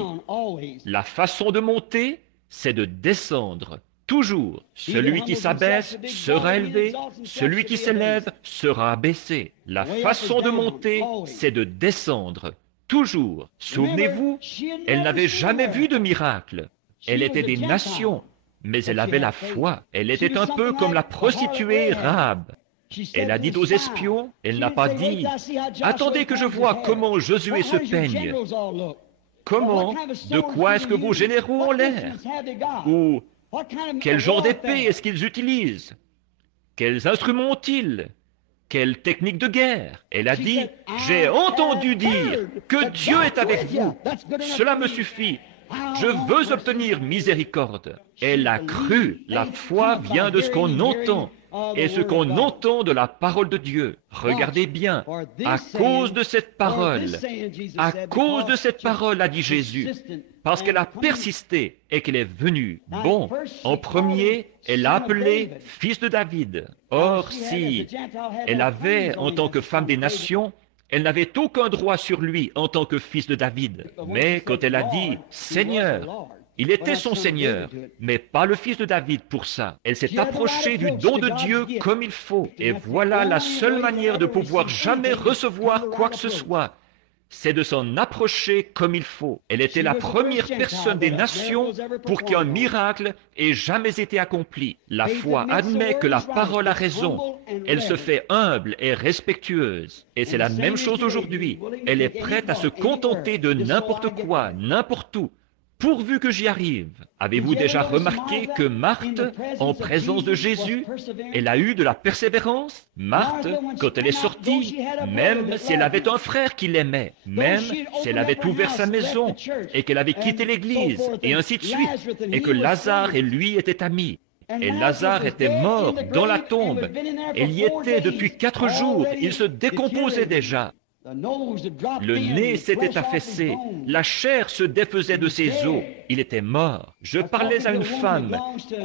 La façon de monter, c'est de descendre. Toujours, celui qui s'abaisse sera élevé, celui qui s'élève sera abaissé. La façon de monter, c'est de descendre. Toujours. Souvenez-vous, elle n'avait jamais vu de miracle. Elle était des nations, mais elle avait la foi. Elle était un peu comme la prostituée Rahab. Elle a dit aux espions, elle n'a pas dit « Attendez que je vois comment Josué se peigne. Comment, de quoi est-ce que vos généraux ont l'air? Ou quel genre d'épée est-ce qu'ils utilisent? Quels instruments ont-ils? Quelle technique de guerre? Elle a dit, j'ai entendu dire que Dieu est avec vous. Cela me suffit. Je veux obtenir miséricorde. Elle a cru. La foi vient de ce qu'on entend. Et ce qu'on entend de la parole de Dieu. Regardez bien. À cause de cette parole, a dit Jésus, parce qu'elle a persisté et qu'elle est venue. Bon, en premier, elle l'a appelé fils de David. Or, si elle avait, en tant que femme des nations, elle n'avait aucun droit sur lui en tant que fils de David. Mais quand elle a dit « Seigneur », il était son Seigneur, mais pas le fils de David pour ça. Elle s'est approchée du don de Dieu comme il faut. Et voilà la seule manière de pouvoir jamais recevoir quoi que ce soit. C'est de s'en approcher comme il faut. Elle était la première personne des nations pour qu'un miracle ait jamais été accompli. La foi admet que la parole a raison. Elle se fait humble et respectueuse. Et c'est la même chose aujourd'hui. Elle est prête à se contenter de n'importe quoi, n'importe où, pourvu que j'y arrive. Avez-vous déjà remarqué que Marthe, en présence de Jésus, elle a eu de la persévérance? Marthe, quand elle est sortie, même si elle avait un frère qui l'aimait, même si elle avait ouvert sa maison et qu'elle avait quitté l'église, et ainsi de suite, et que Lazare et lui étaient amis, et Lazare était mort dans la tombe, elle y était depuis 4 jours, il se décomposait déjà. Le nez s'était affaissé, la chair se défaisait de ses os, il était mort. Je parlais à une femme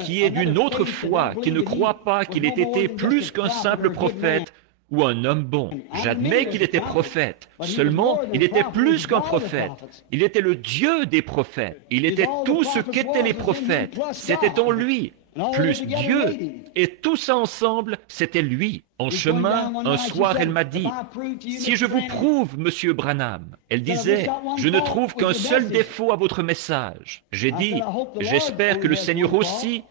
qui est d'une autre foi, qui ne croit pas qu'il ait été plus qu'un simple prophète ou un homme bon. J'admets qu'il était prophète, seulement il était plus qu'un prophète. Il était le Dieu des prophètes, il était tout ce qu'étaient les prophètes, c'était en lui. Plus Dieu, et tout ça ensemble, c'était lui. En chemin, un soir, elle m'a dit, « Si je vous prouve, Monsieur Branham, elle disait, je ne trouve qu'un seul défaut à votre message. » J'ai dit, « J'espère que le Seigneur aussi,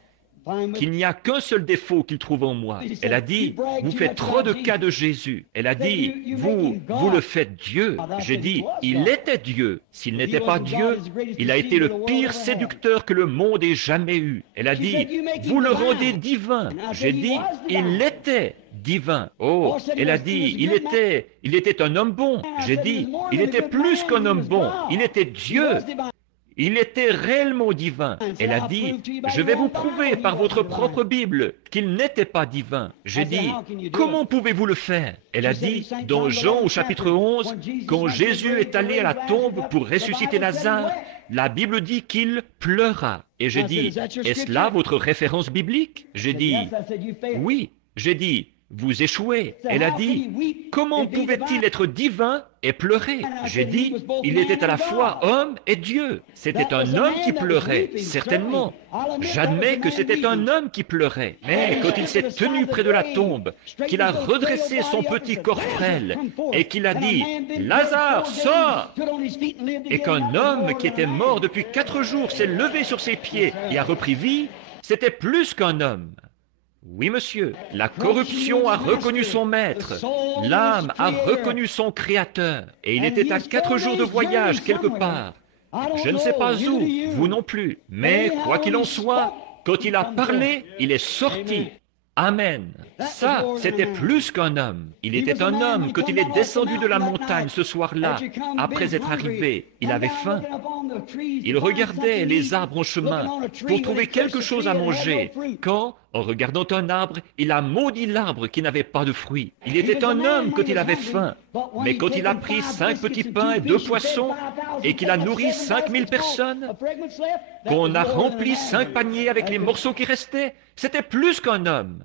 qu'il n'y a qu'un seul défaut qu'il trouve en moi. » Elle a dit, « Vous faites trop de cas de Jésus. » Elle a dit, « Vous le faites Dieu. » J'ai dit, « Il était Dieu. S'il n'était pas Dieu, il a été le pire séducteur que le monde ait jamais eu. » Elle a dit, « Vous le rendez divin. » J'ai dit, « Il était divin. » Oh, elle a dit, il était un homme bon. J'ai dit, il était plus qu'un homme bon. Il était Dieu. Il était réellement divin. Elle a dit, je vais vous prouver par votre propre Bible qu'il n'était pas divin. J'ai dit, comment pouvez-vous le faire? Elle a dit, dans Jean au chapitre 11, quand Jésus est allé à la tombe pour ressusciter Lazare, la Bible dit qu'il pleura. Et j'ai dit, est-ce là votre référence biblique? J'ai dit, oui. J'ai dit, vous échouez. Elle a dit, comment pouvait-il être divin et pleurer? J'ai dit, il était à la fois homme et Dieu. C'était un homme qui pleurait, certainement. J'admets que c'était un homme qui pleurait. Mais quand il s'est tenu près de la tombe, qu'il a redressé son petit corps frêle et qu'il a dit, Lazare, sors! Et qu'un homme qui était mort depuis 4 jours s'est levé sur ses pieds et a repris vie, c'était plus qu'un homme. Oui, monsieur, la corruption a reconnu son maître, l'âme a reconnu son créateur, et il était à 4 jours de voyage quelque part. Je ne sais pas où, vous non plus, mais quoi qu'il en soit, quand il a parlé, il est sorti. Amen. Ça, c'était plus qu'un homme. Il était un homme quand il est descendu de la montagne ce soir-là, après être arrivé. Il avait faim. Il regardait les arbres en chemin pour trouver quelque chose à manger, quand, en regardant un arbre, il a maudit l'arbre qui n'avait pas de fruits. Il était un homme quand il avait faim, mais quand il a pris 5 petits pains et 2 poissons, et qu'il a nourri 5000 personnes, qu'on a rempli 5 paniers avec les morceaux qui restaient, c'était plus qu'un homme.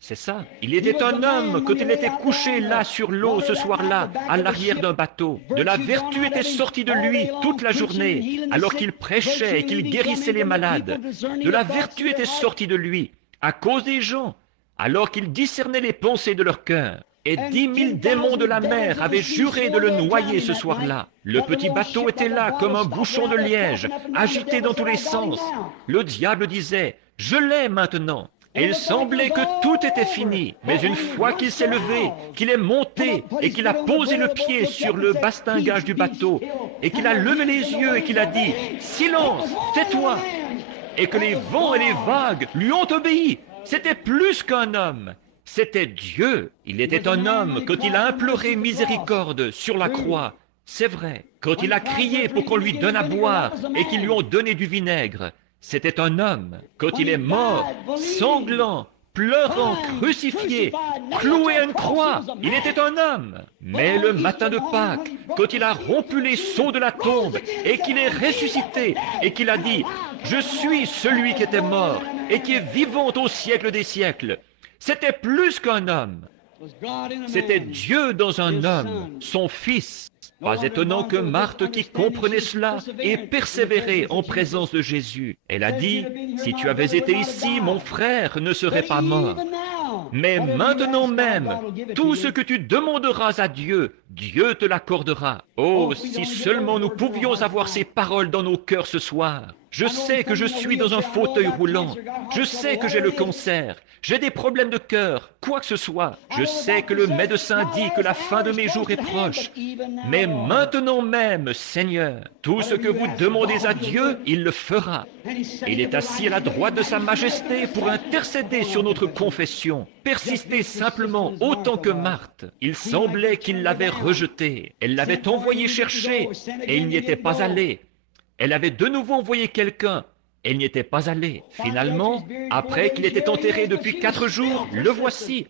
C'est ça. Il était un homme quand il était couché là sur l'eau ce soir-là, à l'arrière d'un bateau. De la vertu était sortie de lui toute la journée, alors qu'il prêchait et qu'il guérissait les malades. De la vertu était sortie de lui, à cause des gens, alors qu'il discernait les pensées de leur cœur. Et 10 000 démons de la mer avaient juré de le noyer ce soir-là. Le petit bateau était là comme un bouchon de liège, agité dans tous les sens. Le diable disait, « Je l'ai maintenant ». Et il semblait que tout était fini. Mais une fois qu'il s'est levé, qu'il est monté et qu'il a posé le pied sur le bastingage du bateau et qu'il a levé les yeux et qu'il a dit « Silence, tais-toi » et que les vents et les vagues lui ont obéi, c'était plus qu'un homme. C'était Dieu. Il était un homme quand il a imploré miséricorde sur la croix. C'est vrai. Quand il a crié pour qu'on lui donne à boire et qu'ils lui ont donné du vinaigre. C'était un homme. Quand il est mort, sanglant, pleurant, crucifié, cloué à une croix, il était un homme. Mais le matin de Pâques, quand il a rompu les sceaux de la tombe et qu'il est ressuscité et qu'il a dit « Je suis celui qui était mort et qui est vivant au siècle des siècles », c'était plus qu'un homme. C'était Dieu dans un homme, son Fils. Pas étonnant que Marthe, qui comprenait cela, ait persévéré en présence de Jésus. Elle a dit, « Si tu avais été ici, mon frère ne serait pas mort. » Mais maintenant même, tout ce que tu demanderas à Dieu, Dieu te l'accordera. Oh, si seulement nous pouvions avoir ces paroles dans nos cœurs ce soir. Je sais que je suis dans un fauteuil roulant. Je sais que j'ai le cancer. J'ai des problèmes de cœur, quoi que ce soit. Je sais que le médecin dit que la fin de mes jours est proche. Mais maintenant même, Seigneur, tout ce que vous demandez à Dieu, il le fera. Il est assis à la droite de sa majesté pour intercéder sur notre confession. Persistez simplement autant que Marthe. Il semblait qu'il l'avait rejeté. Elle l'avait envoyé chercher et il n'y était pas allé. Elle avait de nouveau envoyé quelqu'un. Elle n'y était pas allée. Finalement, après qu'il était enterré depuis 4 jours, le voici.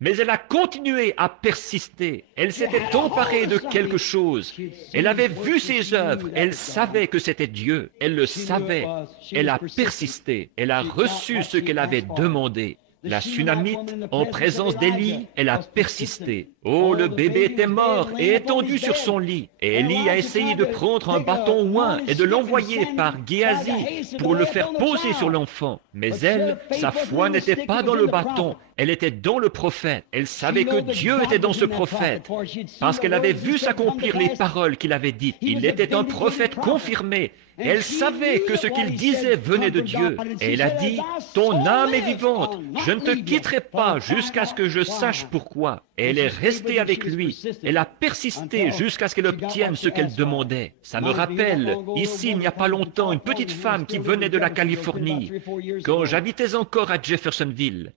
Mais elle a continué à persister. Elle s'était emparée de quelque chose. Elle avait vu ses œuvres. Elle savait que c'était Dieu. Elle le savait. Elle a persisté. Elle a reçu ce qu'elle avait demandé. La Sunamite, en présence d'Élie, elle a persisté. Oh, le bébé était mort et étendu sur son lit. Et Élie a essayé de prendre un bâton oint et de l'envoyer par Géasi pour le faire poser sur l'enfant. Mais elle, sa foi n'était pas dans le bâton, elle était dans le prophète. Elle savait que Dieu était dans ce prophète, parce qu'elle avait vu s'accomplir les paroles qu'il avait dites. Il était un prophète confirmé. Elle savait que ce qu'il disait venait de Dieu. Et elle a dit, « Ton âme est vivante, je ne te quitterai pas jusqu'à ce que je sache pourquoi. » Et elle est restée avec lui. Elle a persisté jusqu'à ce qu'elle obtienne ce qu'elle demandait. Ça me rappelle, ici, il n'y a pas longtemps, une petite femme qui venait de la Californie, quand j'habitais encore à Jeffersonville.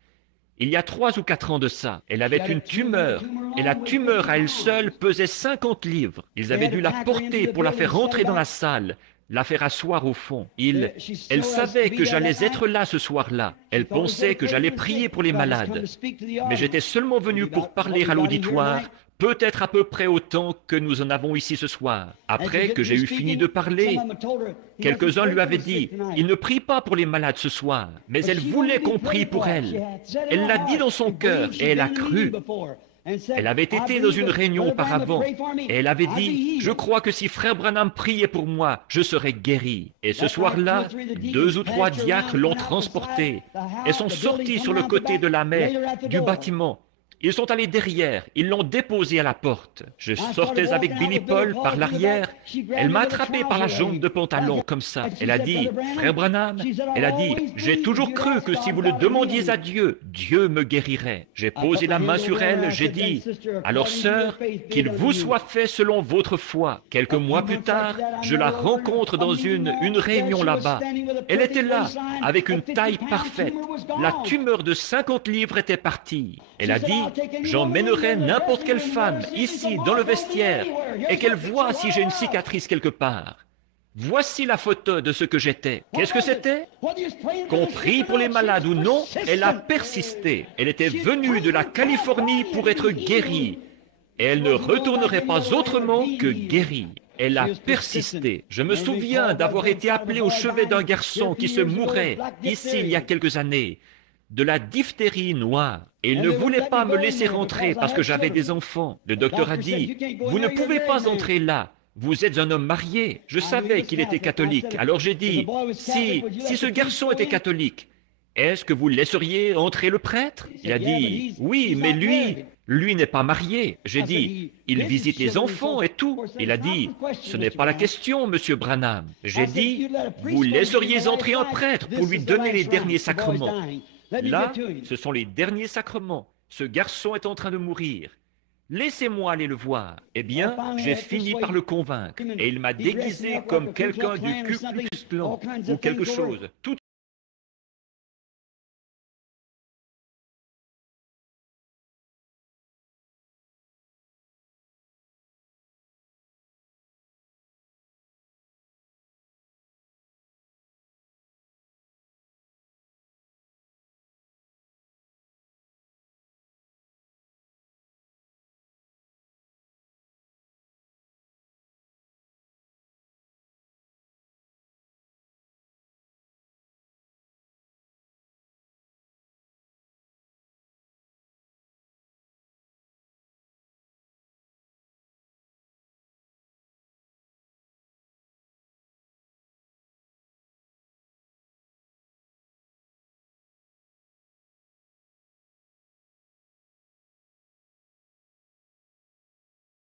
Il y a 3 ou 4 ans de ça, elle avait une tumeur, et la tumeur à elle seule pesait 50 livres. Ils avaient dû la porter pour la faire rentrer dans la salle, la faire asseoir au fond. Elle savait que j'allais être là ce soir-là. Elle pensait que j'allais prier pour les malades. Mais j'étais seulement venu pour parler à l'auditoire, peut-être à peu près autant que nous en avons ici ce soir. Après que j'ai eu fini de parler, quelques-uns lui avaient dit, « Il ne prie pas pour les malades ce soir. » Mais elle voulait qu'on prie pour elle. Elle l'a dit dans son cœur et elle a cru. Elle avait été dans une réunion auparavant et elle avait dit, « Je crois que si Frère Branham priait pour moi, je serais guéri. » Et ce soir-là, 2 ou 3 diacres l'ont transportée et sont sortis sur le côté de la mer du bâtiment. Ils sont allés derrière, ils l'ont déposé à la porte. Je sortais avec Billy Paul par l'arrière. Elle m'a attrapé par la jambe de pantalon comme ça. Elle a dit, « Frère Branham, elle a dit, j'ai toujours cru que si vous le demandiez à Dieu, Dieu me guérirait. » J'ai posé la main sur elle, j'ai dit, « Alors sœur, qu'il vous soit fait selon votre foi. » Quelques mois plus tard, je la rencontre dans une réunion là-bas. Elle était là, avec une taille parfaite. La tumeur de 50 livres était partie. Elle a dit, « J'emmènerai n'importe quelle femme ici dans le vestiaire et qu'elle voie si j'ai une cicatrice quelque part. Voici la photo de ce que j'étais. » Qu'est-ce que c'était? Qu'on prie pour les malades ou non, elle a persisté. Elle était venue de la Californie pour être guérie. Et elle ne retournerait pas autrement que guérie. Elle a persisté. Je me souviens d'avoir été appelé au chevet d'un garçon qui se mourait ici il y a quelques années, de la diphtérie noire. Et il ne voulait pas me laisser rentrer parce que j'avais des enfants. Le docteur a dit, « Vous ne pouvez pas entrer là. Vous êtes un homme marié. » Je savais qu'il était catholique. Alors j'ai dit, « Si ce garçon était catholique, est-ce que vous laisseriez entrer le prêtre ?» Il a dit, « Oui, mais lui n'est pas marié. » J'ai dit, « Il visite les enfants et tout. » Il a dit, « Ce n'est pas la question, monsieur Branham. » J'ai dit, « Vous laisseriez entrer un prêtre pour lui donner les derniers sacrements. » Là, ce sont les derniers sacrements. Ce garçon est en train de mourir. Laissez-moi aller le voir. Eh bien, j'ai fini par le convaincre. Et il m'a déguisé comme quelqu'un du Ku Klux Klan ou quelque chose. Toutes